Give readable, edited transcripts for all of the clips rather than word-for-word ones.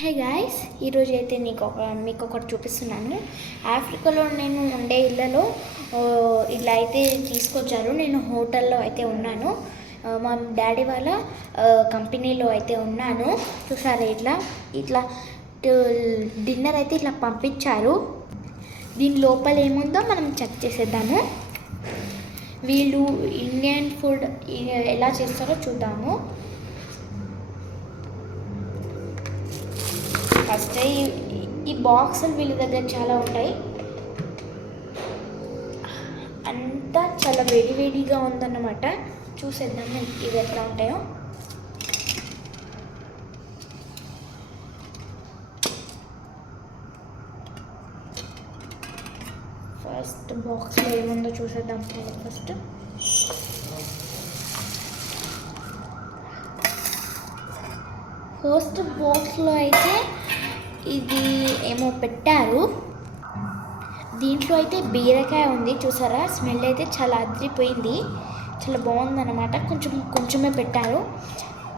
Hey guys, ఈరోజు అయితే మీకు ఒకటి చూపిస్తున్నాను. ఆఫ్రికాలో నేను ఉండే ఇళ్ళలో ఇలా అయితే తీసుకొచ్చారు. నేను హోటల్లో అయితే ఉన్నాను. మా డాడీ వాళ్ళ కంపెనీలో అయితే ఉన్నాను. చూసారా, ఇట్లా ఇట్లా డిన్నర్ అయితే ఇట్లా పంపించారు. దీని లోపల ఏముందో మనం చెక్ చేసేద్దాము. వీళ్ళు ఇండియన్ ఫుడ్ ఎలా చేస్తారో చూద్దాము. ఫస్ట్ ఈ బాక్సులు వీళ్ళ దగ్గర చాలా ఉంటాయి. అంతా చాలా వేడివేడిగా ఉందన్నమాట. చూసేద్దాం ఇవి ఎట్లా ఉంటాయో. ఫస్ట్ బాక్స్లో ఏముందో చూసేద్దాం. ఫస్ట్ బాక్స్లో అయితే ఇది ఏమో పెట్టారు. దీంట్లో అయితే బీరకాయ ఉంది. చూసారా, స్మెల్ అయితే చాలా అదిరిపోయింది. చాలా బాగుందన్నమాట. కొంచెమే పెట్టారు.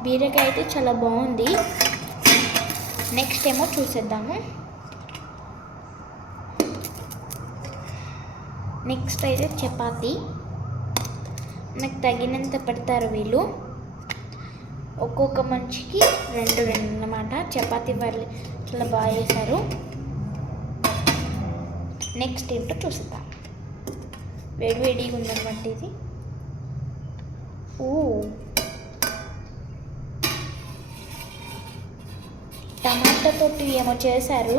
బీరకాయ అయితే చాలా బాగుంది. నెక్స్ట్ ఏమో చూసేద్దాము. నెక్స్ట్ అయితే చపాతీ. నాకు తగినంత పెడతారు వీళ్ళు. ఒక్కొక్క మనిషికి రెండు అన్నమాట. చపాతీ వాళ్ళు చాలా బాగా చేశారు. నెక్స్ట్ ఏంటో చూద్దాం. వేడివేడిగా ఉందన్నమాట ఇది. టమాటాతోటి ఏమో చేశారు.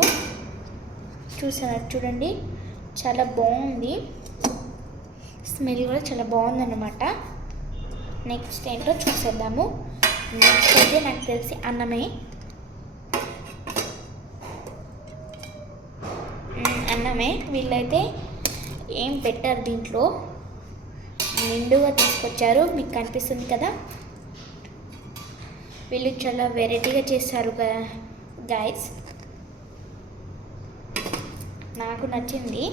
చూడండి, చాలా బాగుంది. స్మెల్ కూడా చాలా బాగుందన్నమాట. నెక్స్ట్ ఏంటో చూసేద్దాము. నెక్స్ట్ అయితే నాకు తెలిసి అన్నమే. వీళ్ళైతే ఏం పెట్టారు, దీంట్లో నిండుగా తీసుకొచ్చారు. మీకు కనిపిస్తుంది కదా. వీళ్ళు చాలా వెరైటీగా చేస్తారు గాయస్. నాకు నచ్చింది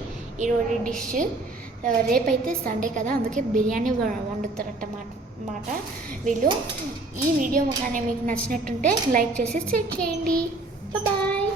ఈరోజు డిష్. రేపైతే సండే కదా, అందుకే బిర్యానీ వండుతారన్నమాట వీళ్ళు. ఈ వీడియో కానీ మీకు నచ్చినట్టుంటే లైక్ చేసి షేర్ చేయండి. బాయ్.